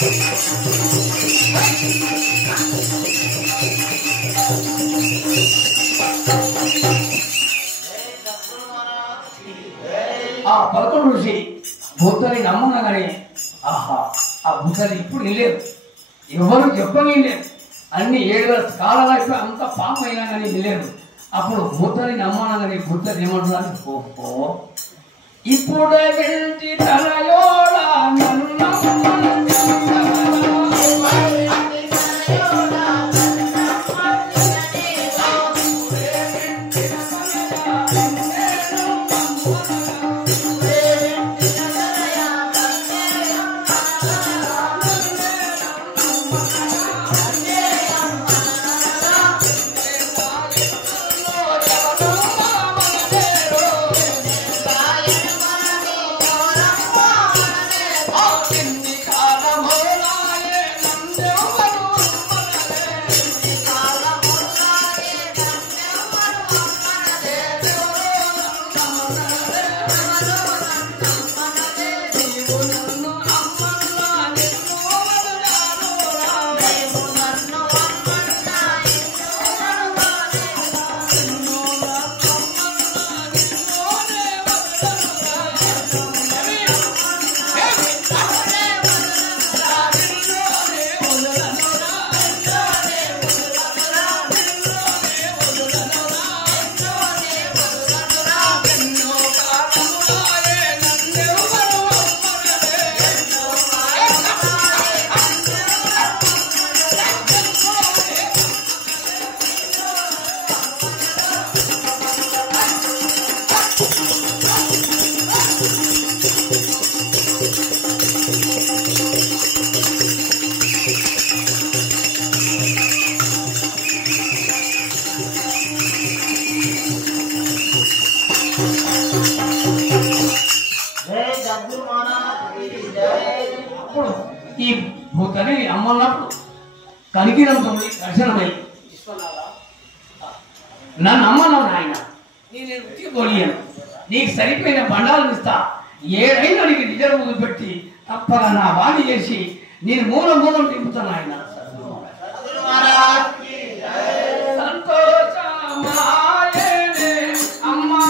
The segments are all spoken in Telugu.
ఆ 11 ఋషి భూతని నమ్మన్నా కానీ ఆహా ఆ భూతని ఇప్పుడు వెళ్ళలేదు, ఎవరు చెప్పలేదు. అన్ని 7 కాలాలు అయిపోయి అంత పాము అయినా కానీ వెళ్ళలేదు. అప్పుడు భూతని నమ్మన్నా కానీ భూతని ఏమంటున్నారు, ఓహో ఇప్పుడే వెళ్తి తనయోడా ఈ భూతని అమ్మన్నప్పుడు కనికిరంతో దర్శనమై నన్ను అమ్మన్నావు నాయన, నేను ఉతికిపోయాను, నీకు సరిపోయిన బండాలను ఇస్తా, ఏడైనా నీకు నిజం వదిలిపెట్టి తప్పగా నా వాణి చేసి నేను మూలం నింపుతాను ఆయన. సంతోషమాయనే అమ్మా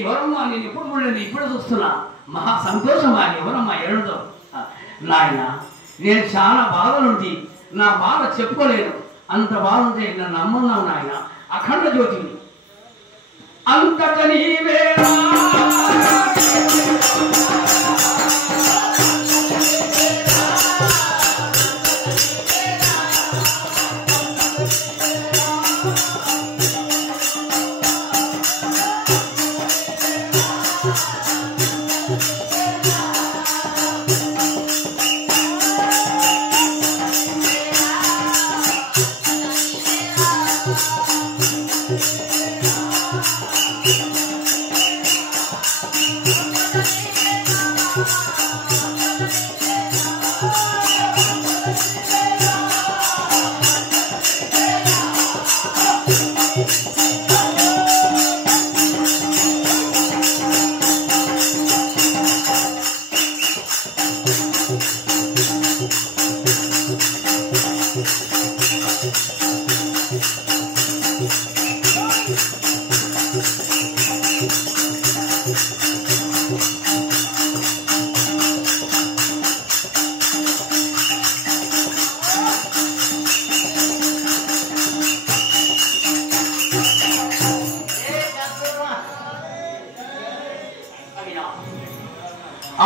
ఎవరమ్మా, నేను ఇప్పుడు చూస్తున్నా, మహా సంతోషమా, ఎవరమ్మా ఎరుడుతో నాయన, నేను చాలా బాధలుంది, నా బాధ చెప్పుకోలేను, అంత బాధ ఉంటే నన్ను నమ్మన్నావు నాయన, అఖండ జ్యోతిని అంతట నీవేనా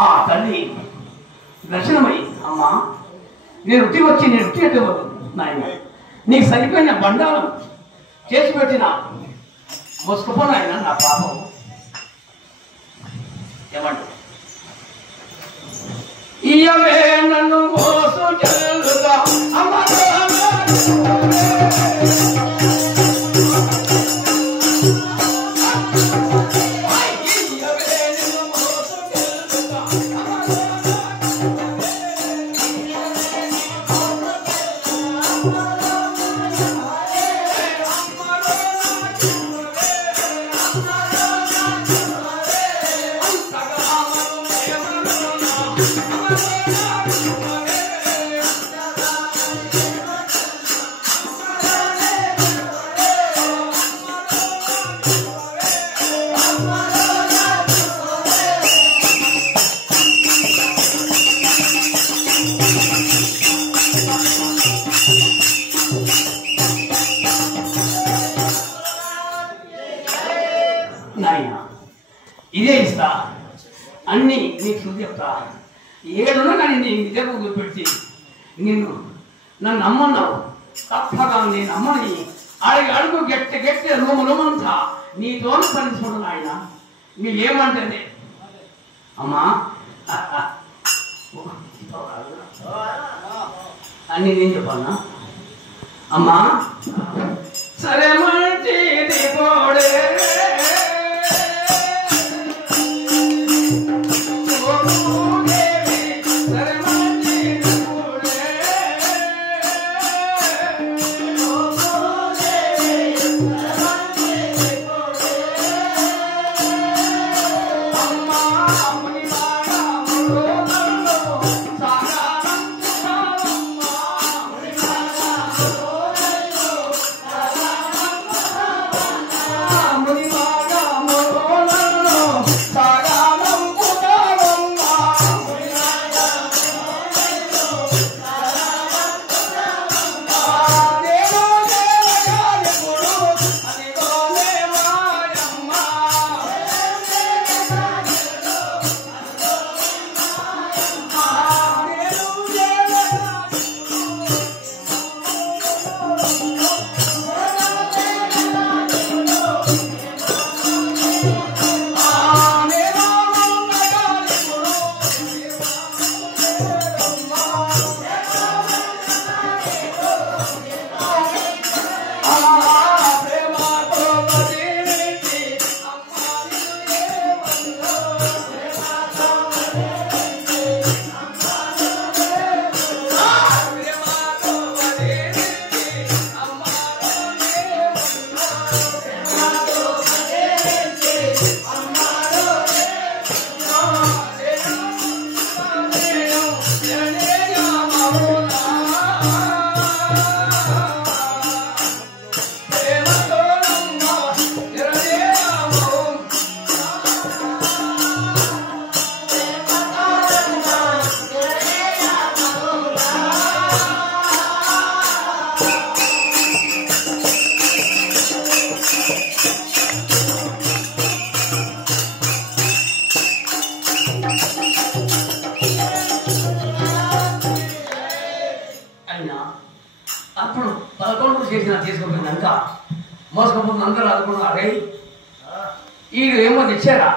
ఆ తల్లి దర్శనమై, అమ్మా నేను ఉట్టి వచ్చి నేను ఉట్టి ఎక్కవద్దు నాయన, నీకు సరిపోయిన బండారం చేసి పెట్టిన మోసుకుపోనాయన నా పాపం. ఏమంటు ఇయవే నన్ను మోసు చెల్లుగా నాయన ఇదే ఇస్తా అన్ని నీకు శుద్ధి చెప్తా ఏడున్నా కానీ నీ ఇదే వదిలిపెట్టి నిన్ను నన్ను నమ్మన్నావు తప్పగా నేను నమ్మని అడుగు గట్టి గట్టి రూమంతా నీతోని పనిచుకుంటున్నా ఆయన నీకేమంటది అమ్మా అని నేను చెప్పానా అమ్మా సరే మంచిది పోడే అప్పుడు 11 చేసిన తీసుకుంటున్నాక మోసకపోతుంది అందరూ అనుకున్నారు అరే వీడు ఏమో తెచ్చారా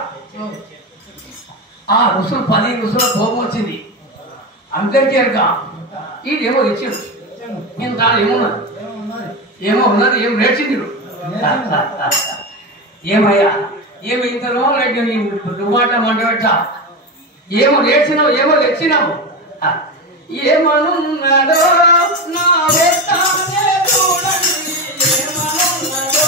ఆ రుసులు 10 రుసుల కోపం వచ్చింది అందరికీ ఎరక వీడేమో తెచ్చాడు నేను దాని ఏమో ఉన్నది ఏం నేర్చింది ఏమయ్యా ఏమి ఇంతలో లేక మాట మంట ఏమో నేర్చినావు ఏమో తెచ్చినావు ఏమనున్నాడో నా వెత్తానే చూడండి ఏమనున్నాడో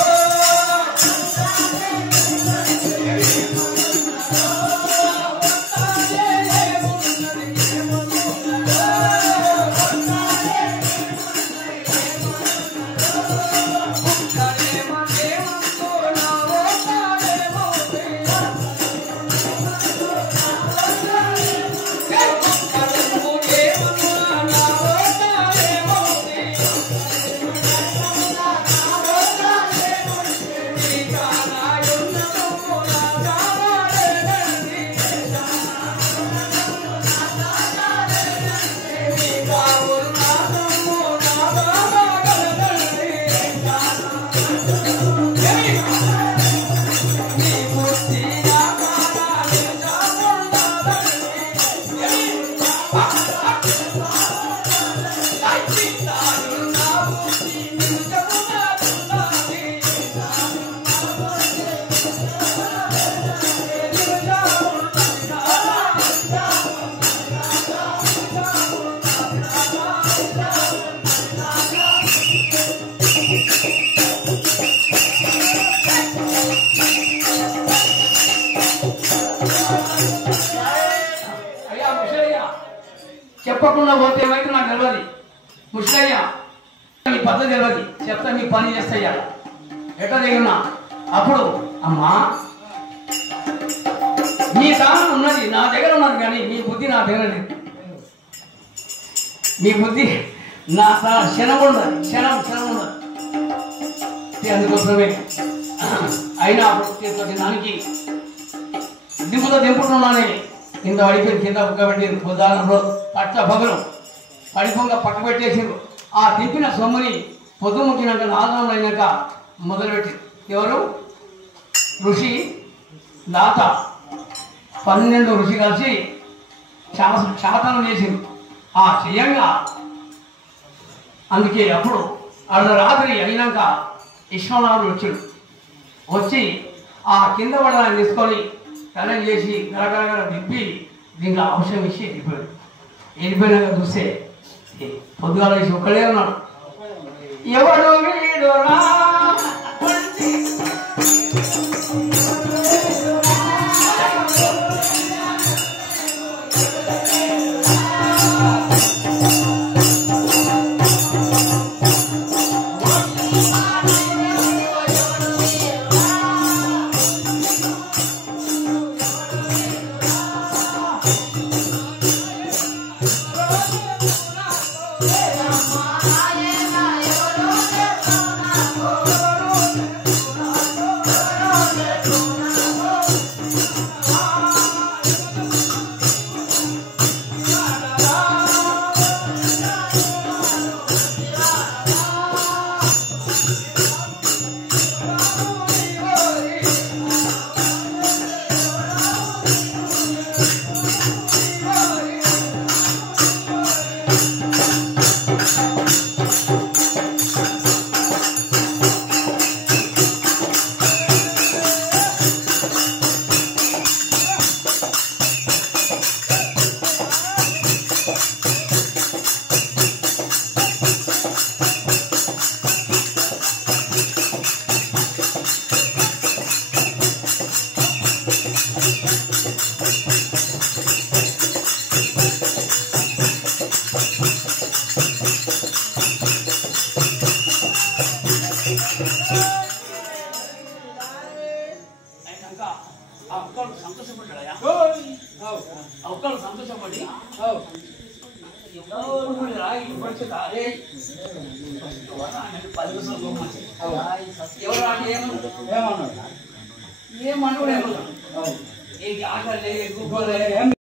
చెప్పకుండా పోతే ఏమైతే నాకు తెలియదు. ముష్లయ్య మీ పద్ధతి తెలియదు, చెప్తా మీ పని చేస్తాయ్యా ఎట్లా దిగున్నా. అప్పుడు అమ్మా మీ దానం ఉన్నది నా దగ్గర ఉన్నది, కానీ మీ బుద్ధి నా దగ్గర లేదు. మీ బుద్ధి నా క్షణం ఉన్నది, క్షణం ఉన్నది. అందుకోసమే అయినా అప్పుడు దానికి దింపుతున్నానే కింద పడిపోయింది. కింద పక్కబెట్టారు పొద్దానంలో పట్ట పగలు పడిపోగా పక్క పెట్టేసారు. ఆ దింపిన సొమ్ముని పొద్దుముక్కినాక నాదనం అయినాక మొదలుపెట్టి ఎవరు ఋషి దాత 12 ఋషి కలిసి శాసనం చేసింది. ఆ చెయ్యంగా అందుకే అప్పుడు అర్ధరాత్రి అయినాక విశ్వనాథుడు వచ్చి ఆ కింద పడదాన్ని తీసుకొని కలెక్ట్ చేసి గరగరగర దింపి దీంట్లో అవసరం ఇచ్చి వెళ్ళిపోయినాక చూస్తే పొద్దుగాల వేసి ఒక్కడే ఉన్నాడు. ఎవడు వీడురా సంతోషపడి ఏమన్నా